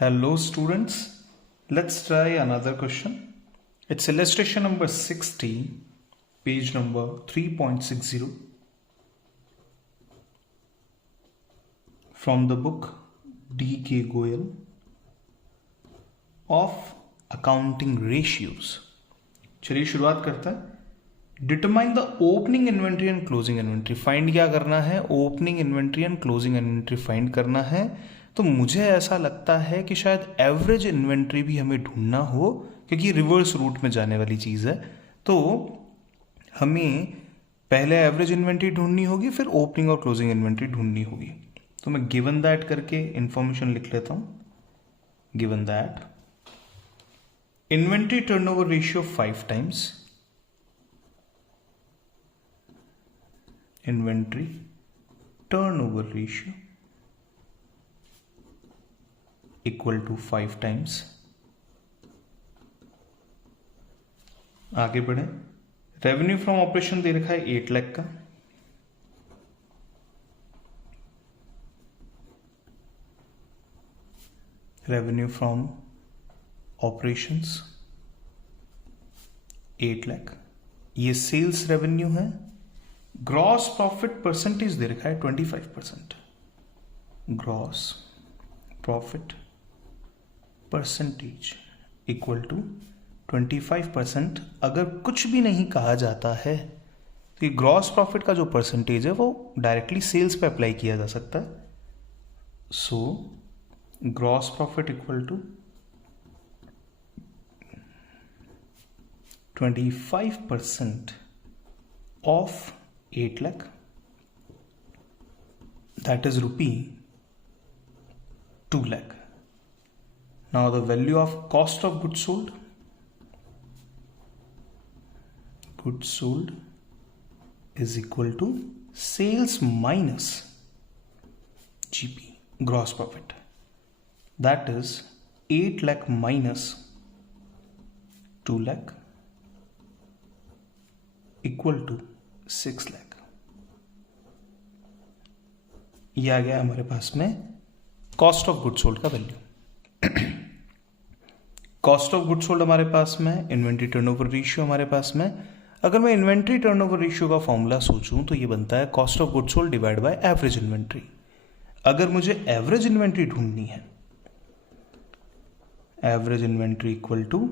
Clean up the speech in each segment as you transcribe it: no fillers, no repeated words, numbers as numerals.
Hello students, let's try another question. It's illustration number 60, page number 3.60 from the book D.K. Goyal of Accounting Ratios. चलिए शुरुआत करते हैं. Determine the opening inventory and closing inventory. Find क्या करना है? Opening inventory and closing inventory find करना है. तो मुझे ऐसा लगता है कि शायद एवरेज इन्वेंट्री भी हमें ढूंढना हो, क्योंकि रिवर्स रूट में जाने वाली चीज़ है. तो हमें पहले एवरेज इन्वेंट्री ढूंढनी होगी, फिर ओपनिंग और क्लोजिंग इन्वेंट्री ढूंढनी होगी. तो मैं गिवन दैट करके इंफॉर्मेशन लिख लेता हूं. Given that inventory turnover ratio 5 times. Inventory turnover ratio equal to 5 times. आगे बढ़े. रेवेन्यू फ्रॉम ऑपरेशन दे रखा है 8 लाख का. Revenue from operations 8 lakh. ये सेल्स रेवेन्यू है. ग्रॉस प्रॉफिट परसेंटेज दे रखा है 25%. Gross profit percentage equal to 25%. अगर कुछ भी नहीं कहा जाता है तो ये ग्रॉस प्रॉफिट का जो परसेंटेज है वो डायरेक्टली सेल्स पे अप्लाई किया जा सकता है. So gross profit equal to 25% of 8 lakh, that is rupee 2 lakh. Now the value of cost of goods sold is equal to sales minus GP, gross profit. That is 8 lakh minus 2 lakh equal to 6 lakh. ये आ गया हमारे पास में cost of good sold का value. Cost of good sold हमारे पास में, inventory turnover ratio हमारे पास में. अगर मैं इन्वेंट्री टर्नओवर रेशियो का फॉर्मूला सोचूं तो ये बनता है cost of good sold divide by average inventory. अगर मुझे एवरेज इन्वेंट्री ढूंढनी है, average inventory equal to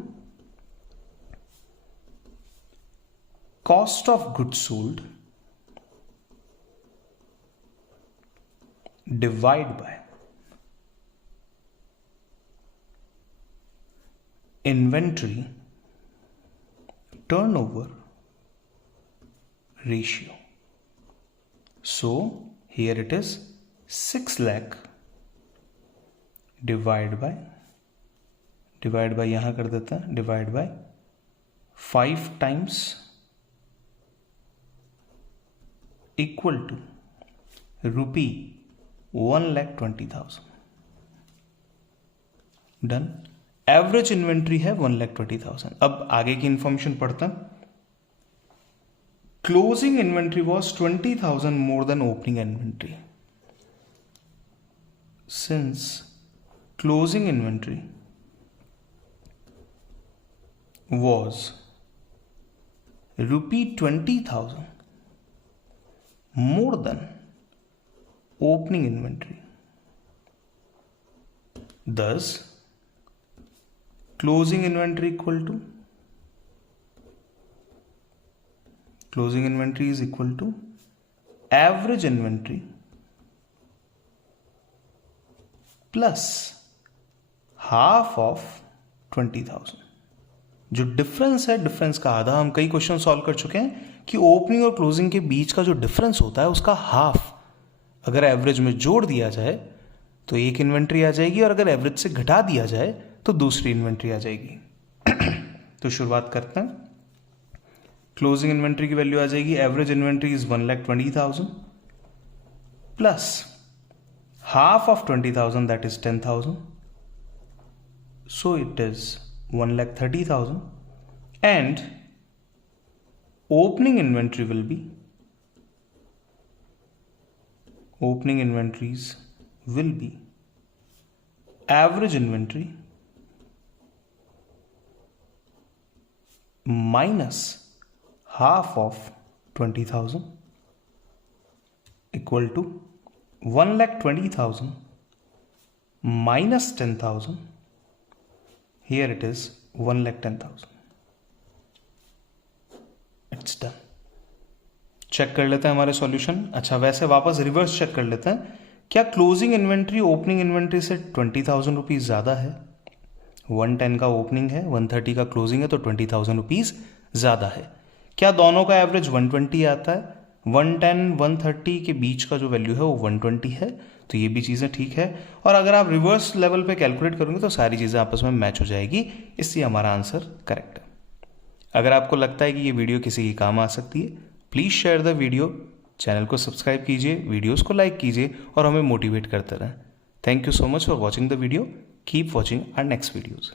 cost of goods sold divide by inventory turnover ratio. So here it is 6 lakh divide by यहां कर देता है, divide by 5 times equal to rupee 1,20,000. Done. Average inventory है 1,20,000. अब आगे की इंफॉर्मेशन पढ़ता. Closing inventory was 20,000 more than opening inventory. Since closing inventory was rupee 20,000 more than opening inventory, thus closing inventory is equal to average inventory plus half of 20,000. जो difference है, difference का आधा. हम कई क्वेश्चन सॉल्व कर चुके हैं कि ओपनिंग और क्लोजिंग के बीच का जो डिफरेंस होता है उसका हाफ अगर एवरेज में जोड़ दिया जाए तो एक इन्वेंट्री आ जाएगी, और अगर एवरेज से घटा दिया जाए तो दूसरी इन्वेंट्री आ जाएगी. तो शुरुआत करते हैं. क्लोजिंग इन्वेंट्री की वैल्यू आ जाएगी, average inventory is 1,20,000 plus half of 20,000 that is 10,000. So it is 1,30,000 and opening inventories will be average inventory minus half of 20,000 equal to 1,20,000 minus 10,000. Here it is 1,10,000. It's done. Check कर लेते हैं हमारे solution. अच्छा, वैसे वापस reverse check कर लेते हैं. क्या क्लोजिंग इन्वेंट्री ओपनिंग इन्वेंट्री से 20,000 रुपीज ज्यादा है? 110 का ओपनिंग है, 130 का क्लोजिंग है, तो 20,000 रुपीज ज्यादा है. क्या दोनों का एवरेज 120 आता है? 110 130 के बीच का जो वैल्यू है वो 120 है, तो ये भी चीज़ें ठीक है. और अगर आप रिवर्स लेवल पे कैलकुलेट करोगे तो सारी चीज़ें आपस में मैच हो जाएगी, इसलिए हमारा आंसर करेक्ट है. अगर आपको लगता है कि ये वीडियो किसी की काम आ सकती है, please share the video, channel को सब्सक्राइब कीजिए, वीडियोस को लाइक कीजिए और हमें मोटिवेट करते रहें. Thank you so much for watching the video. Keep watching our next videos.